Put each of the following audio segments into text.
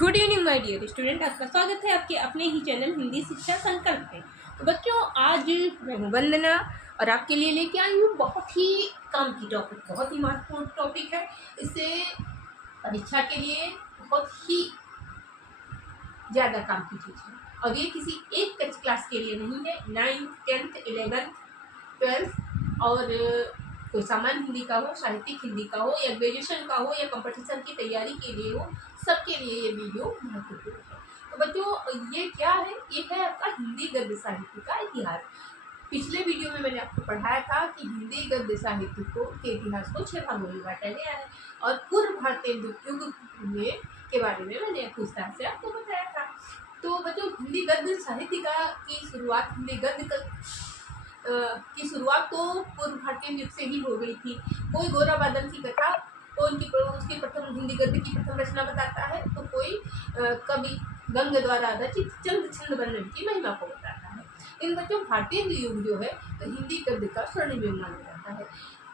Good evening my dear student, आपका स्वागत है आपके अपने ही चैनल हिंदी शिक्षा संकल्प में। तो बच्चों, आज मैं हूँ वंदना और आपके लिए लेके आई हूँ बहुत ही काम की टॉपिक, बहुत ही महत्वपूर्ण टॉपिक है। इससे परीक्षा के लिए बहुत ही ज़्यादा काम की चीज़ है और ये किसी एक क्लास के लिए नहीं है। 9th 10th 11th 12th और कोई सामान्य हिंदी का हो, साहित्यिक हिंदी का हो या ग्रेजुएशन का हो या कंपटीशन की तैयारी के लिए हो, सबके लिए ये वीडियो महत्वपूर्ण है। तो बच्चों, ये क्या है? ये है आपका हिंदी गद्य साहित्य का इतिहास। पिछले वीडियो में मैंने आपको पढ़ाया था कि हिंदी गद्य साहित्य के इतिहास को 6 भागों में बांटा गया है और पूर्व भारतीय युग में के बारे में मैंने विस्तार से आपको बताया था। तो बच्चों, हिंदी गद्य साहित्य की शुरुआत हिंदी गद्य की शुरुआत तो पूर्व भारतीय युग से ही हो गई थी। कोई गोरा बादल की कथा को उसकी प्रथम हिंदी गद्य की प्रथम रचना बताता है, तो कोई कवि गंग द्वारा रचित चंद छंद वर्णन की महिमा को बताता है। इन बच्चों, भारतीय युग जो है तो हिंदी गद्य का स्वर्णिम युग माना जाता है।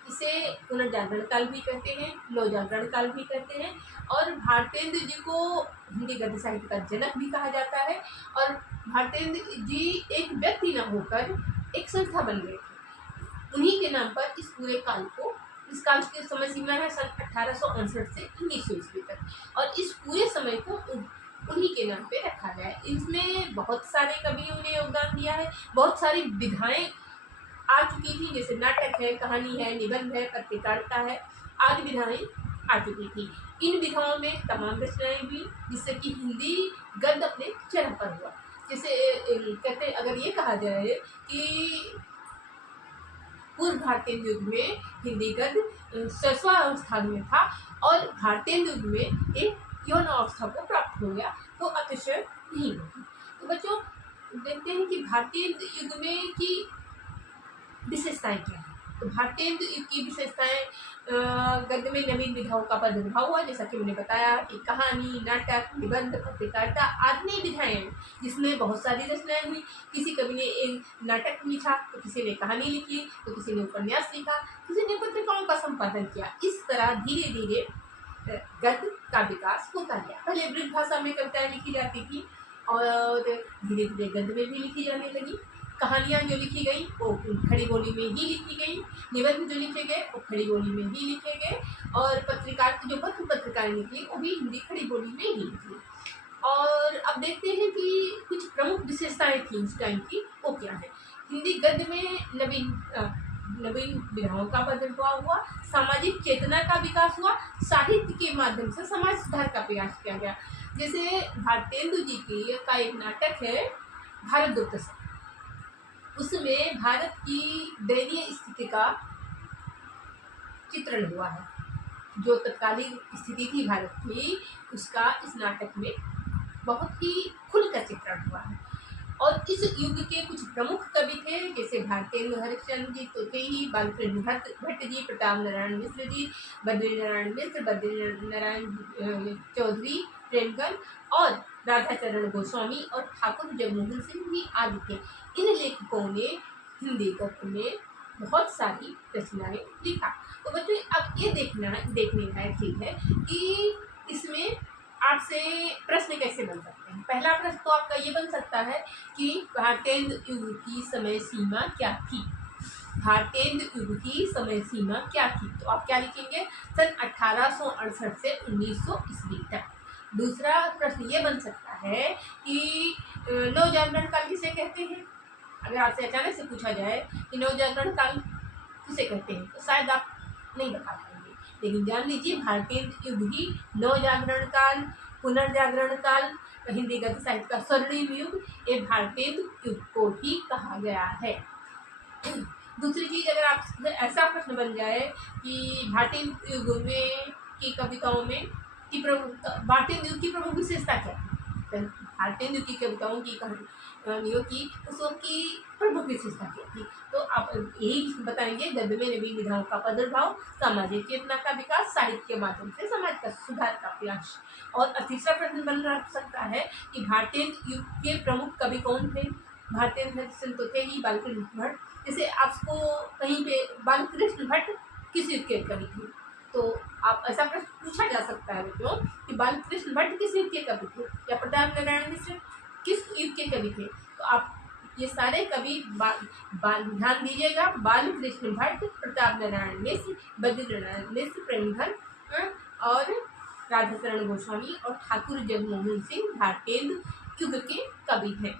इसे पुनर्जागरण काल भी कहते हैं, नवजागरण काल भी कहते हैं और भारतेंद्र जी को हिंदी गद्य साहित्य का जनक भी कहा जाता है। और भारतेंद्र जी एक व्यक्ति न होकर एक संस्था बन गई थी। उन्हीं के नाम पर इस पूरे काल को, इस काल की समय सीमा है सन 1859 से 1900 ईस्वी तक और इस पूरे समय को उन्हीं के नाम पे रखा गया है। इसमें बहुत सारे कवियों ने योगदान दिया है, बहुत सारी विधाएं आ चुकी थी, जैसे नाटक है, कहानी है, निबंध है, पत्रकारिता है, आदि विधाएं आ चुकी थी। इन विधाओं में तमाम रचनाएं हुई जिससे कि हिंदी गद्य अपने चरम पर हुआ। जैसे कहते, अगर ये कहा जाए कि पूर्व भारतीय युग में हिंदी गद्य सरस्वा अवस्था में था और भारतीय युग में एक यौन अवस्था को प्राप्त हो गया, तो अतिशय नहीं होगी। तो बच्चों, देखते हैं कि भारतीय युग में की विशेषताएं क्या है। तो भारतीय युग की विशेषताएं, गद्य में नवीन विधाओं का प्रादुर्भाव हुआ, जैसा कि मैंने बताया कि कहानी, नाटक, निबंध, पत्रकारिता आदि नई विधाएं हैं जिसमें बहुत सारी रचनाएं हुई। किसी कवि ने एक नाटक लिखा, तो किसी ने कहानी लिखी, तो किसी ने उपन्यास लिखा, किसी ने पत्रिकाओं का संपादन किया। इस तरह धीरे धीरे गद्य का विकास होता गया। पहले ब्रज भाषा में कविताएं लिखी जाती थी और धीरे धीरे गद्य में भी लिखी जाने लगी। कहानियाँ जो लिखी गई वो खड़ी बोली में ही लिखी गई, निबंध जो लिखे गए वो खड़ी बोली में ही लिखे गए और पत्रिकाएं निकली वो भी हिंदी खड़ी बोली में ही निकली। और अब देखते हैं कि कुछ प्रमुख विशेषताएं थी उस टाइम की, वो क्या है। हिंदी गद्य में नवीन विधाओं का प्रादुर्भाव हुआ, सामाजिक चेतना का विकास हुआ, साहित्य के माध्यम से समाज सुधार का प्रयास किया गया। जैसे भारतेंदु जी का एक नाटक है भारत गुप्त, उसमें भारत की दयनीय स्थिति का चित्रण हुआ है। जो तत्कालीन स्थिति थी भारत की, उसका इस नाटक में बहुत ही खुलकर चित्रण हुआ है। और इस युग के कुछ प्रमुख कवि थे, जैसे भारतेंदु हरिश्चंद्र जी तो थे ही, बालकृष्ण भट्ट जी, प्रताप नारायण मिश्र जी, बद्रीनारायण मिश्र, बद्रीनारायण चौधरी, प्रेमगन और राधाचरण गोस्वामी और ठाकुर जगमोहन सिंह भी आदि थे। इन लेखकों ने हिंदी गद्य में बहुत सारी रचनाएं लिखा। तो बच्चों, अब ये देखने लायक चीज है कि इसमें आपसे प्रश्न कैसे बन सकते हैं। पहला प्रश्न तो आपका ये बन सकता है कि भारतेंद्र युग की समय सीमा क्या थी। भारतेंद्र युग की समय सीमा क्या थी, तो आप क्या लिखेंगे? सन 1868 से 1900 ईस्वी तक। दूसरा प्रश्न ये बन सकता है कि नवजागरण काल किसे कहते हैं। अगर आपसे अचानक से पूछा जाए कि नवजागरण काल किसे कहते हैं, तो शायद आप नहीं बता पाएंगे, लेकिन जान लीजिए भारतीय युग ही नवजागरण काल, पुनर्जागरण काल, हिंदी गद्य साहित्य का स्वर्णिम युग, ये भारतीय युग को ही कहा गया है। दूसरी चीज, अगर आप ऐसा प्रश्न बन जाए कि भारतीय युग में की कविताओं में भारतीय युग की प्रमुख विशेषता क्या है, भारतीय युग की कविताओं की कहानियों की उस वक्त की प्रमुख विशेषता क्या थी, तो आप यही बताएंगे। गद्य में नवीन विधाओं का प्रादुर्भाव, सामाजिक चेतना का विकास, साहित्य के माध्यम से समाज का सुधार का प्रयास। और तीसरा प्रश्न बन सकता है कि भारतीय युग के प्रमुख कवि कौन थे। भारतीय तो थे ही बालकृष्ण भट्ट। जैसे आपको कहीं पे बालकृष्ण भट्ट किस युग के कवि थे, तो आप ऐसा प्रश्न पूछा जा सकता है बच्चों कि बालकृष्ण भट्ट किस युग के कवि थे या प्रताप नारायण मिश्र किस युग के कवि थे। तो आप ये सारे कवि ध्यान दीजिएगा, बालकृष्ण भट्ट, प्रताप नारायण मिश्र, बद्रीनारायण मिश्र, प्रेमघन और राधाचरण गोस्वामी और ठाकुर जगमोहन सिंह भारतेंदु युग के कवि थे।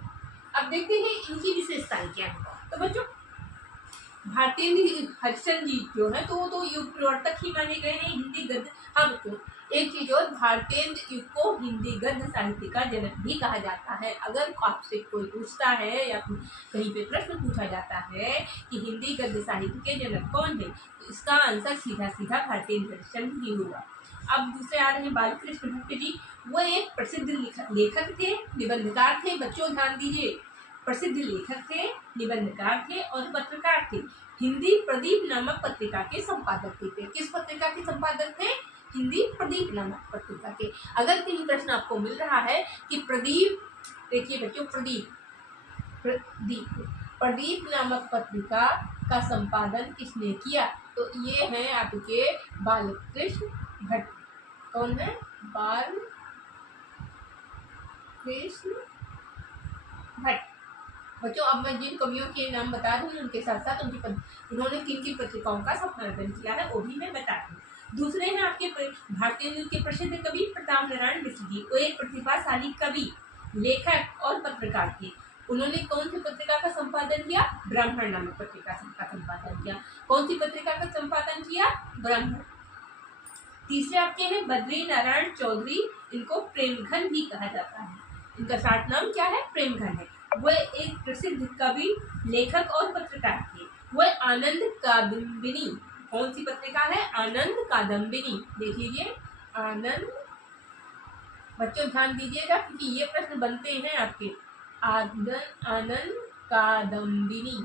अब देखते हैं इनकी विशेषताएं क्या है। तो बच्चों भारतेंदु हरिश्चंद्र जी जो है तो युग प्रवर्तक ही माने गए हैं हिंदी गद्य। हाँ बच्चों एक चीज और, भारतेंदु युग को हिंदी गद्य साहित्य का जनक भी कहा जाता है। अगर आपसे कोई पूछता है या कहीं पे प्रश्न पूछा जाता है कि हिंदी गद्य साहित्य के जनक कौन है, तो इसका आंसर सीधा सीधा भारतेंदु हरिश्चंद्र ही होगा। अब दूसरे आ रहे हैं बालकृष्ण भट्ट जी। वो एक प्रसिद्ध लेखक थे, निबंधकार थे। बच्चों ध्यान दीजिए, प्रसिद्ध लेखक थे, निबंधकार थे और पत्रकार थे। हिंदी प्रदीप नामक पत्रिका के संपादक थे। किस पत्रिका के संपादक थे? हिंदी प्रदीप नामक पत्रिका के। अगर कहीं प्रश्न आपको मिल रहा है कि प्रदीप, देखिए बच्चों प्रदीप नामक पत्रिका का संपादन किसने किया, तो ये है आपके बालकृष्ण भट्ट। कौन है? बालकृष्ण भट्ट। बच्चों अब मैं जिन कवियों के नाम बता रही हूँ उनके साथ साथ उन्होंने किन किन पत्रिकाओं का संपादन किया है वो भी मैं बता रही हूँ। दूसरे हैं आपके भारतेंदु के प्रसिद्ध कवि प्रताप नारायण मिश्र जी। वो एक प्रतिभाशाली कवि, लेखक और पत्रकार थे। उन्होंने कौन सी पत्रिका का संपादन किया? ब्राह्मण नामक पत्रिका का संपादन किया। कौन सी पत्रिका का संपादन किया? ब्राह्मण। तीसरे आपके हैं बद्री नारायण चौधरी। इनको प्रेमघन भी कहा जाता है। इनका शार्ट नाम क्या है? प्रेमघन है। वह एक प्रसिद्ध कवि, लेखक और पत्रकार थे। वह आनंद कादम्बिनी, कौन सी पत्रिका है? आनंद कादम्बिनी। देख लीजिए आनंद। बच्चों ध्यान दीजिएगा क्योंकि ये प्रश्न बनते हैं आपके। आनंद कादम्बिनी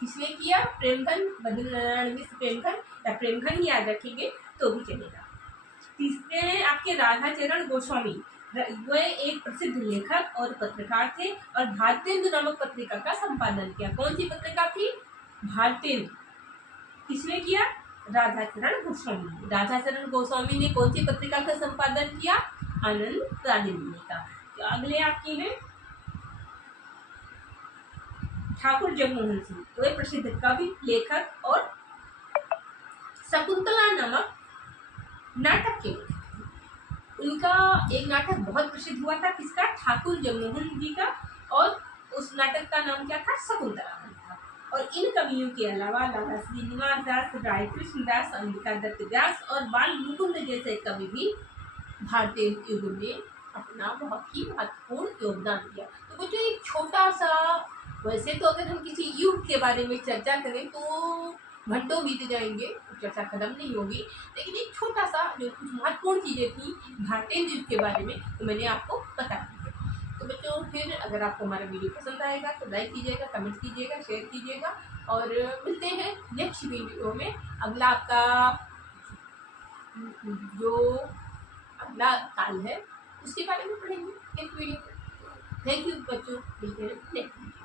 किसने किया? प्रेमघन, बद्रीनारायण मिश्र प्रेमघन, या प्रेमघन ही याद रखेंगे तो भी चलेगा। तीसरे हैं आपके राधाचरण गोस्वामी। वह एक प्रसिद्ध लेखक और पत्रकार थे और भारतेंदु नामक पत्रिका का संपादन किया। कौन सी पत्रिका थी? भारतेंदु। किसने किया? राधाचरण गोस्वामी। राधाचरण गोस्वामी ने कौन सी पत्रिका का संपादन किया? आनंद कादम्बिनी का। तो अगले आपके हैं ठाकुर जगमोहन सिंह। वे प्रसिद्ध कवि, लेखक और शकुंतला नामक नाटक के लेखक। उनका एक नाटक बहुत प्रसिद्ध हुआ था, किसका? ठाकुर जगमोहन जी का। और उस नाटक का नाम क्या था? शकुंतला था। और इन कवियों के अलावा लाला श्रीनिवास दास, राय कृष्णदास, अंबिका दत्त व्यास और बाल मुकुंद जैसे कवि भी भारतीय युग में अपना बहुत ही महत्वपूर्ण योगदान दिया। तो बच्चों एक छोटा सा, वैसे तो अगर हम किसी युग के बारे में चर्चा करें तो घंटों बीत जाएंगे, चर्चा खत्म नहीं होगी, लेकिन एक छोटा सा जो कुछ महत्वपूर्ण चीज़ें थी भारतीय युग के बारे में तो मैंने आपको बता दी है। तो बच्चों फिर अगर आपको हमारा वीडियो पसंद आएगा तो लाइक कीजिएगा, कमेंट कीजिएगा, शेयर कीजिएगा और मिलते हैं नेक्स्ट वीडियो में। अगला आपका जो अगला काल है उसके बारे में पढ़ेंगे नेक्स्ट वीडियो। थैंक यू बच्चों, मिलते हैं नेक्स्ट।